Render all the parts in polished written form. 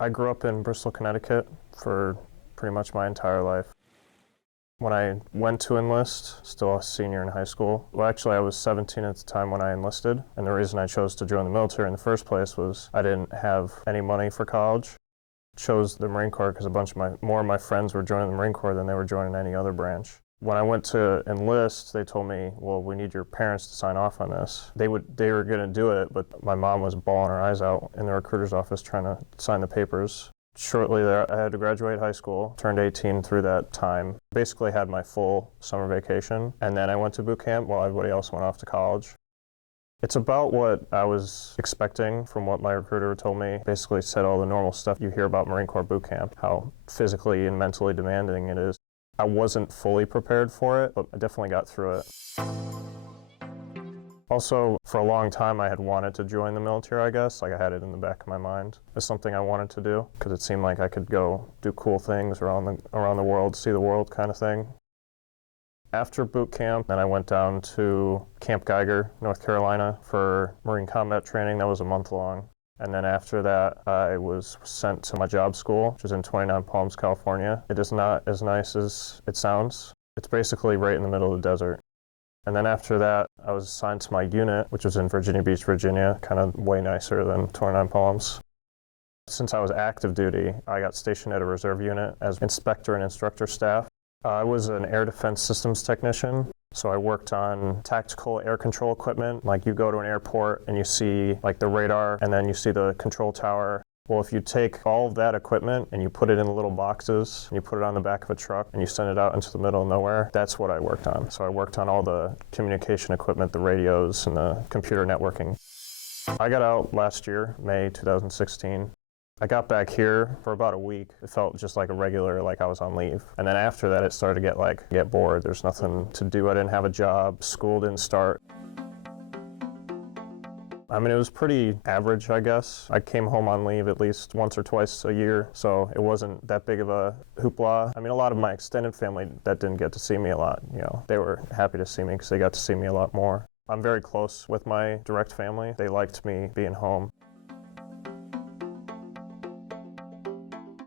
I grew up in Bristol, Connecticut for pretty much my entire life. When I went to enlist, still a senior in high school. Well, actually, I was 17 at the time when I enlisted, and the reason I chose to join the military in the first place was I didn't have any money for college. Chose the Marine Corps because more of my friends were joining the Marine Corps than they were joining any other branch. When I went to enlist, they told me, well, we need your parents to sign off on this. They were going to do it, but my mom was bawling her eyes out in the recruiter's office trying to sign the papers. Shortly there, I had to graduate high school, turned 18 through that time, basically had my full summer vacation, and then I went to boot camp while everybody else went off to college. It's about what I was expecting from what my recruiter told me. Basically said all the normal stuff you hear about Marine Corps boot camp, how physically and mentally demanding it is. I wasn't fully prepared for it, but I definitely got through it. Also, for a long time, I had wanted to join the military, I guess. Like I had it in the back of my mind as something I wanted to do, because it seemed like I could go do cool things around the world, see the world kind of thing. After boot camp, then I went down to Camp Geiger, North Carolina for Marine combat training. That was a month long. And then after that, I was sent to my job school, which is in 29 Palms, California. It is not as nice as it sounds. It's basically right in the middle of the desert. And then after that, I was assigned to my unit, which was in Virginia Beach, Virginia, kind of way nicer than 29 Palms. Since I was active duty, I got stationed at a reserve unit as inspector and instructor staff. I was an air defense systems technician, so I worked on tactical air control equipment. Like you go to an airport and you see like the radar and then you see the control tower. Well, if you take all of that equipment and you put it in little boxes and you put it on the back of a truck and you send it out into the middle of nowhere, that's what I worked on. So I worked on all the communication equipment, the radios and the computer networking. I got out last year, May 2016. I got back here for about a week. It felt just like a regular, like I was on leave. And then after that, it started to get bored. There's nothing to do. I didn't have a job. School didn't start. I mean, it was pretty average, I guess. I came home on leave at least once or twice a year, so it wasn't that big of a hoopla. I mean, a lot of my extended family that didn't get to see me a lot, they were happy to see me because they got to see me a lot more. I'm very close with my direct family. They liked me being home.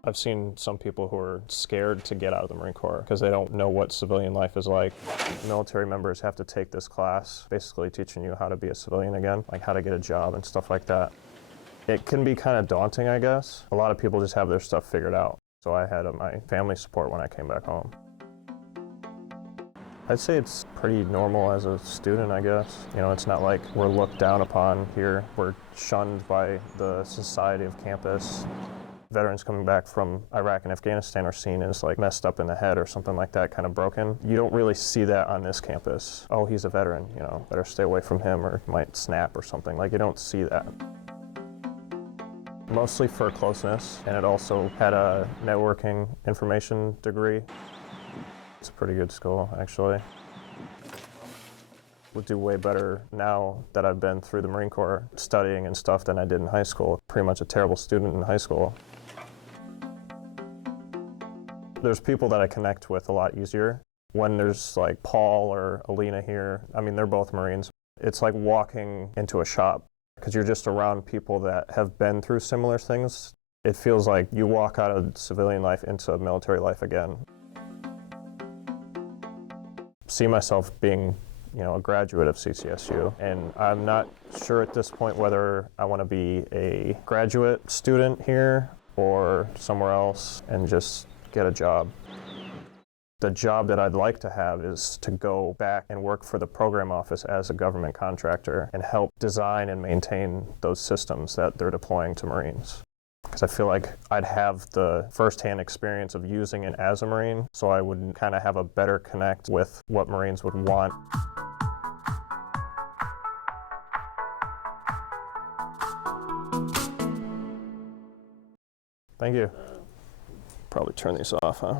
I've seen some people who are scared to get out of the Marine Corps because they don't know what civilian life is like. Military members have to take this class, basically teaching you how to be a civilian again, like how to get a job and stuff like that. It can be kind of daunting, I guess. A lot of people just have their stuff figured out. So I had my family support when I came back home. I'd say it's pretty normal as a student, I guess. It's not like we're looked down upon here. We're shunned by the society of campus. Veterans coming back from Iraq and Afghanistan are seen as like messed up in the head or something like that, kind of broken. You don't really see that on this campus. Oh, he's a veteran, better stay away from him or he might snap or something. Like, you don't see that. Mostly for closeness, and it also had a networking information degree. It's a pretty good school, actually. Would do way better now that I've been through the Marine Corps studying and stuff than I did in high school. Pretty much a terrible student in high school. There's people that I connect with a lot easier. When there's like Paul or ALEENA here, I mean, they're both Marines. It's like walking into a shop because you're just around people that have been through similar things. It feels like you walk out of civilian life into military life again. See myself being a graduate of CCSU, and I'm not sure at this point whether I want to be a graduate student here or somewhere else and just get a job. The job that I'd like to have is to go back and work for the program office as a government contractor and help design and maintain those systems that they're deploying to Marines. Because I feel like I'd have the first-hand experience of using it as a Marine, so I would kind of have a better connect with what Marines would want. Thank you. Probably turn these off, huh?